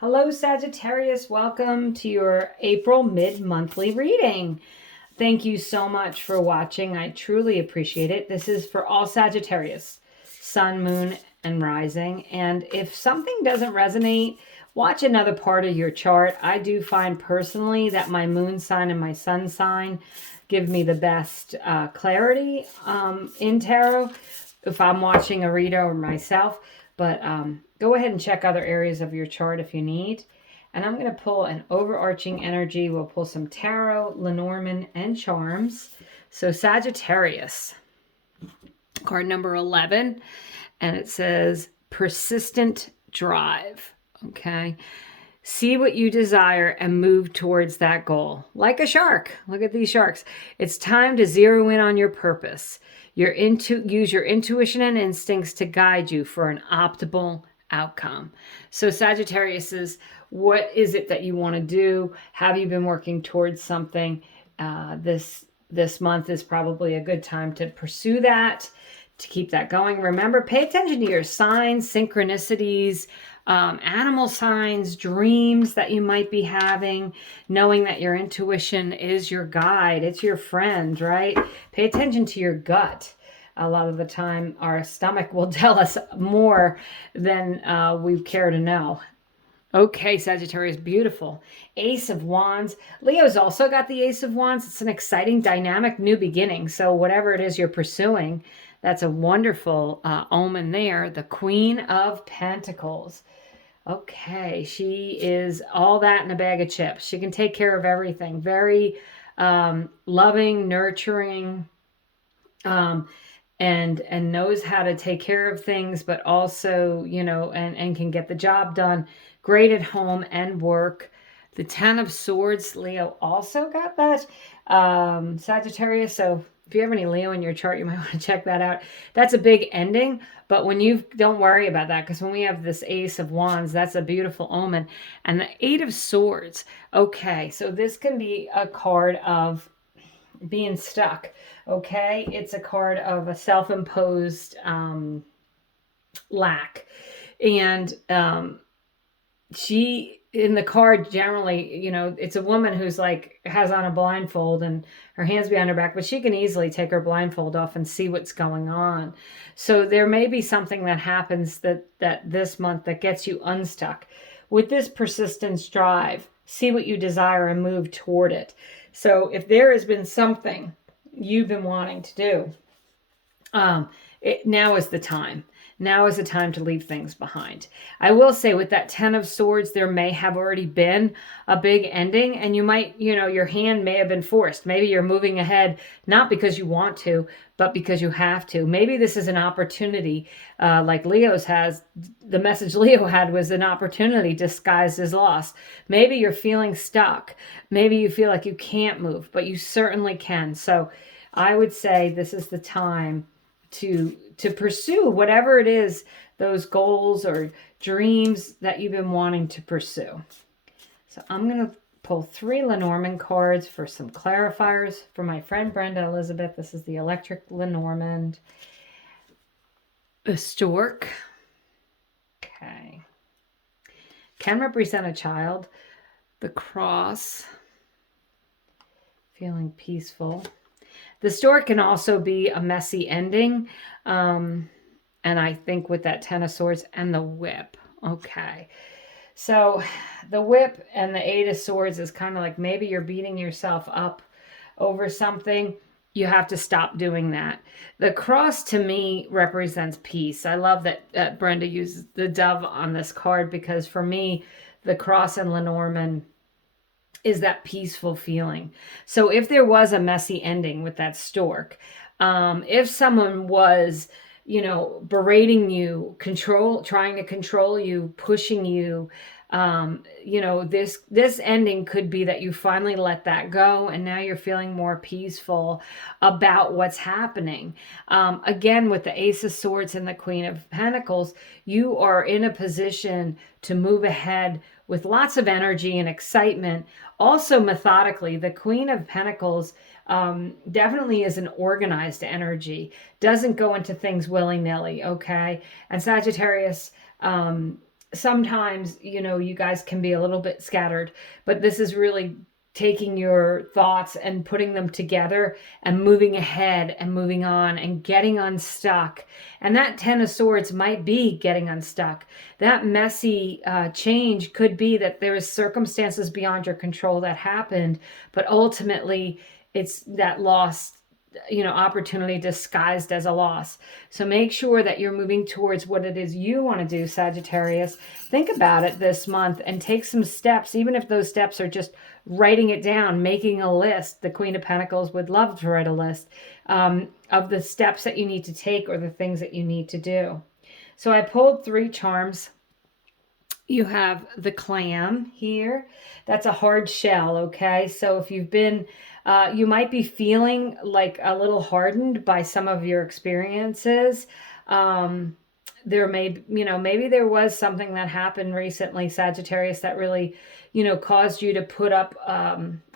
Hello, Sagittarius. Welcome to your April mid-monthly reading. Thank you so much for watching. I truly appreciate it. This is for all Sagittarius, Sun, Moon, and Rising. And if something doesn't resonate, watch another part of your chart. I do find personally that my Moon sign and my Sun sign give me the best clarity in tarot if I'm watching a reader or myself. But go ahead and check other areas of your chart if you need. And I'm going to pull an overarching energy. We'll pull some tarot, Lenormand, and charms. So Sagittarius, card number 11, and it says persistent drive. Okay. See what you desire and move towards that goal. Like a shark. Look at these sharks. It's time to zero in on your purpose. Use your intuition and instincts to guide you for an optimal outcome. So Sagittarius is, what is it that you want to do? Have you been working towards something? This month is probably a good time to pursue that, to keep that going. Remember, pay attention to your signs, synchronicities, animal signs, dreams that you might be having, knowing that your intuition is your guide. It's your friend, right? Pay attention to your gut. A lot of the time, our stomach will tell us more than we care to know. Okay, Sagittarius, beautiful. Ace of Wands. Leo's also got the Ace of Wands. It's an exciting, dynamic, new beginning. So whatever it is you're pursuing, that's a wonderful omen there. The Queen of Pentacles. Okay, she is all that in a bag of chips. She can take care of everything. Very loving, nurturing, and knows how to take care of things, but also, you know, and can get the job done. Great at home and work. The Ten of Swords, Leo also got that. Sagittarius, so if you have any Leo in your chart, you might want to check that out. That's a big ending, but when you don't worry about that, because when we have this Ace of Wands, that's a beautiful omen. And the Eight of Swords, okay, so this can be a card of being stuck, okay? It's a card of a self-imposed lack. And she, in the card generally, you know, it's a woman who's like has on a blindfold and her hands behind her back, but she can easily take her blindfold off and see what's going on. So there may be something that happens that this month that gets you unstuck. With this persistence drive, see what you desire and move toward it. So if there has been something you've been wanting to do, now is the time. Now is the time to leave things behind. I will say with that Ten of Swords, there may have already been a big ending, and you might, you know, your hand may have been forced. Maybe you're moving ahead, not because you want to, but because you have to. Maybe this is an opportunity, like Leo's has. The message Leo had was an opportunity disguised as loss. Maybe you're feeling stuck. Maybe you feel like you can't move, but you certainly can. So I would say this is the time to pursue whatever it is, those goals or dreams that you've been wanting to pursue. So I'm going to pull 3 Lenormand cards for some clarifiers for my friend Brenda Elizabeth. This is the Electric Lenormand. A stork. Okay. Can represent a child. The cross. Feeling peaceful. The stork can also be a messy ending. And I think with that Ten of Swords and the whip. Okay. So the whip and the Eight of Swords is kind of like maybe you're beating yourself up over something. You have to stop doing that. The cross to me represents peace. I love that Brenda uses the dove on this card, because for me, the cross and Lenormand is that peaceful feeling. So if there was a messy ending with that stork, if someone was, you know, berating you, trying to control you, pushing you, you know, this ending could be that you finally let that go and now you're feeling more peaceful about what's happening. Again, with the Ace of Swords and the Queen of Pentacles, you are in a position to move ahead with lots of energy and excitement. Also methodically, the Queen of Pentacles definitely is an organized energy, doesn't go into things willy-nilly, okay? And Sagittarius, sometimes, you know, you guys can be a little bit scattered, but this is really taking your thoughts and putting them together and moving ahead and moving on and getting unstuck. And that 10 of Swords might be getting unstuck. That messy change could be that there is circumstances beyond your control that happened, but ultimately it's that lost, you know, opportunity disguised as a loss. So make sure that you're moving towards what it is you want to do, Sagittarius. Think about it this month and take some steps, even if those steps are just writing it down, making a list. The Queen of Pentacles would love to write a list of the steps that you need to take or the things that you need to do. So I pulled 3 charms. You have the clam here. That's a hard shell, okay? So if you've been, you might be feeling like a little hardened by some of your experiences. There may, you know, maybe there was something that happened recently, Sagittarius, that really, you know, caused you to put up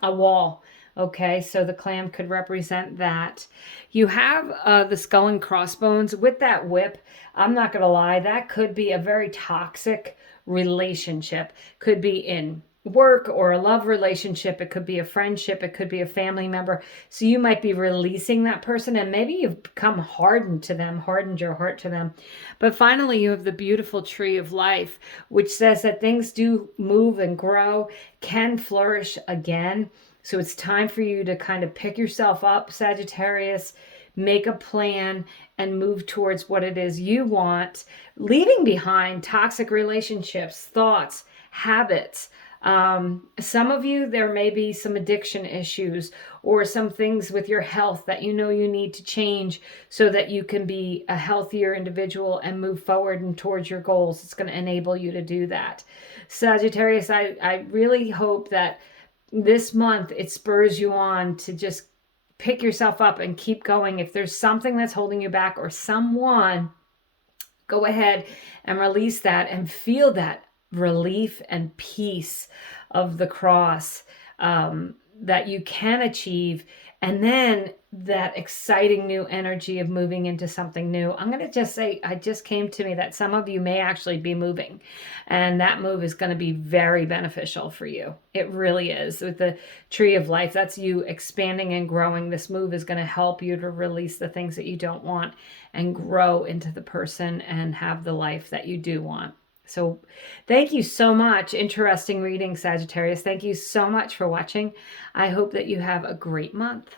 a wall. Okay, so the clam could represent that. You have the skull and crossbones with that whip. I'm not going to lie, that could be a very toxic relationship. Could be in work or a love relationship. It could be a friendship. It could be a family member. So you might be releasing that person, and maybe you've become hardened to them, hardened your heart to them. But finally, you have the beautiful tree of life, which says that things do move and grow, can flourish again. So it's time for you to kind of pick yourself up, Sagittarius, make a plan and move towards what it is you want, leaving behind toxic relationships, thoughts, habits. Some of you, there may be some addiction issues or some things with your health that you know you need to change so that you can be a healthier individual and move forward and towards your goals. It's going to enable you to do that. Sagittarius, I really hope that this month it spurs you on to just pick yourself up and keep going. If there's something that's holding you back or someone, go ahead and release that and feel that relief and peace of the cross that you can achieve. And then that exciting new energy of moving into something new. I'm going to just say, it just came to me that some of you may actually be moving, and that move is going to be very beneficial for you. It really is. With the tree of life, that's you expanding and growing. This move is going to help you to release the things that you don't want and grow into the person and have the life that you do want. So thank you so much. Interesting reading, Sagittarius. Thank you so much for watching. I hope that you have a great month.